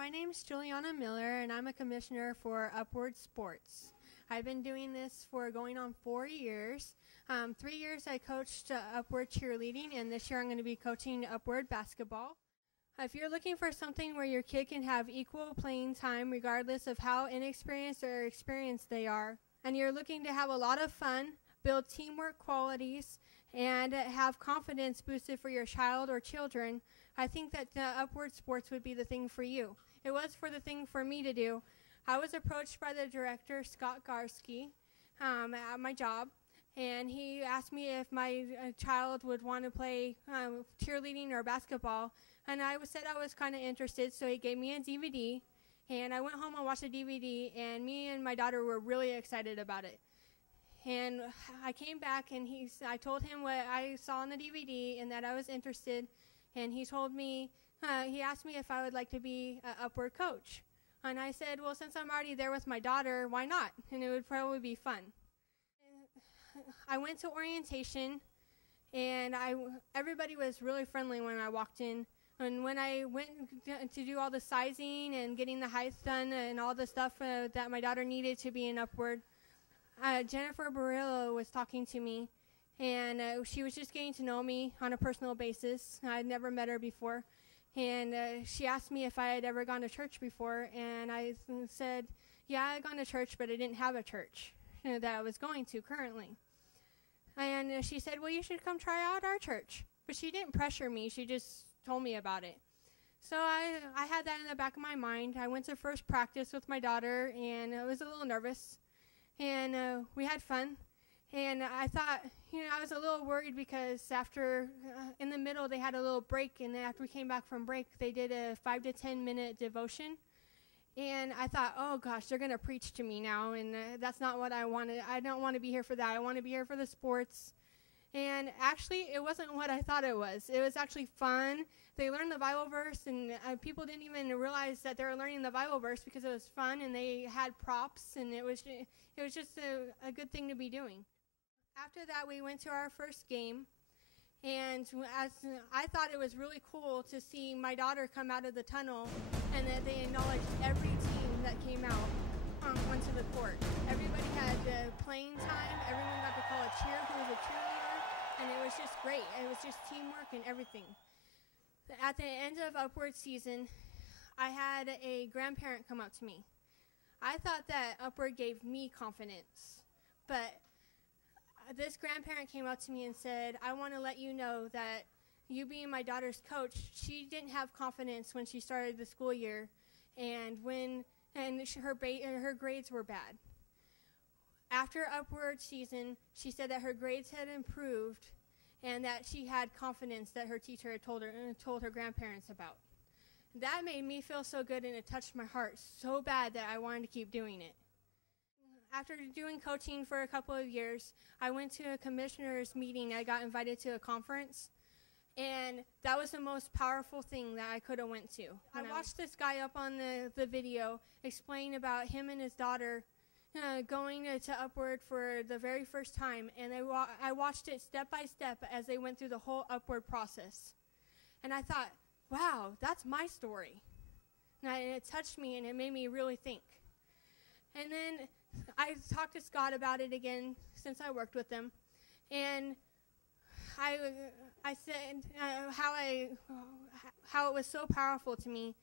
My name's Juliana Miller, and I'm a commissioner for Upward Sports. I've been doing this for going on 4 years. 3 years I coached Upward Cheerleading, and this year I'm going to be coaching Upward Basketball. If you're looking for something where your kid can have equal playing time regardless of how inexperienced or experienced they are, and you're looking to have a lot of fun, build teamwork qualities, and have confidence boosted for your child or children, I think that Upward Sports would be the thing for you. It was for the thing for me to do. I was approached by the director, Scott Garsky, at my job, and he asked me if my child would want to play cheerleading or basketball, and I said I was kind of interested, so he gave me a DVD, and I went home and watched the DVD, and me and my daughter were really excited about it. And I came back, and I told him what I saw on the DVD and that I was interested, and he told me, he asked me if I would like to be an Upward coach. And I said, well, since I'm already there with my daughter, why not? And it would probably be fun. I went to orientation, and everybody was really friendly when I walked in. And when I went to do all the sizing and getting the heights done and all the stuff that my daughter needed to be in Upward, Jennifer Barillo was talking to me, and she was just getting to know me on a personal basis. I'd never met her before. And she asked me if I had ever gone to church before, and I said, yeah, I had gone to church, but I didn't have a church that I was going to currently. And she said, well, you should come try out our church. But she didn't pressure me. She just told me about it. So I had that in the back of my mind. I went to first practice with my daughter, and I was a little nervous. And we had fun. And I thought, I was a little worried because after, in the middle, they had a little break. And then after we came back from break, they did a 5 to 10 minute devotion. And I thought, oh, gosh, they're going to preach to me now. And that's not what I wanted. I don't want to be here for that. I want to be here for the sports. And actually, it wasn't what I thought it was. It was actually fun. They learned the Bible verse, and people didn't even realize that they were learning the Bible verse because it was fun, and they had props, and it was just a good thing to be doing. After that, we went to our first game, and as I thought it was really cool to see my daughter come out of the tunnel, and that they acknowledged every team that came out onto the court. Everybody had playing time. Everyone got to call a cheer who was a cheerleader, and it was just great. It was just teamwork and everything. At the end of Upward season, I had a grandparent come up to me. I thought that Upward gave me confidence, but this grandparent came up to me and said, I want to let you know that you being my daughter's coach, she didn't have confidence when she started the school year, and her grades were bad. After Upward season, she said that her grades had improved and that she had confidence that her teacher had told her grandparents about. That made me feel so good, and it touched my heart so bad that I wanted to keep doing it. After doing coaching for a couple of years, I went to a commissioner's meeting. I got invited to a conference, and that was the most powerful thing that I could have went to. I watched this guy up on the video explain about him and his daughter going to Upward for the very first time, and I watched it step by step as they went through the whole Upward process. And I thought, wow, that's my story. And it touched me, and it made me really think. And then I talked to Scott about it again since I worked with him, and I said how it was so powerful to me.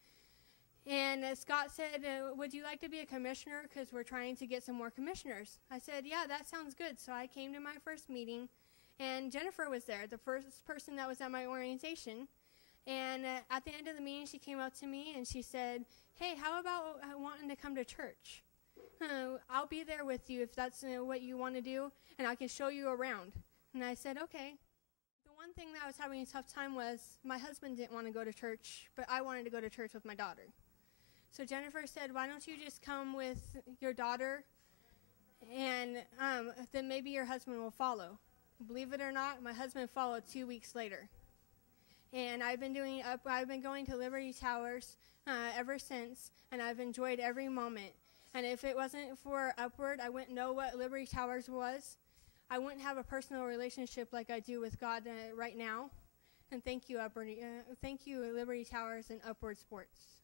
And Scott said, would you like to be a commissioner, because we're trying to get some more commissioners? I said, yeah, that sounds good. So I came to my first meeting, and Jennifer was there, the first person that was at my orientation. And at the end of the meeting, she came up to me and she said, hey, how about wanting to come to church? I'll be there with you if that's what you want to do, and I can show you around. And I said, okay. The one thing that I was having a tough time was my husband didn't want to go to church, but I wanted to go to church with my daughter. So Jennifer said, why don't you just come with your daughter, and then maybe your husband will follow. Believe it or not, my husband followed 2 weeks later. And I've been going to Liberty Towers ever since, and I've enjoyed every moment. And if it wasn't for Upward, I wouldn't know what Liberty Towers was. I wouldn't have a personal relationship like I do with God right now. And thank you, Liberty Towers and Upward Sports.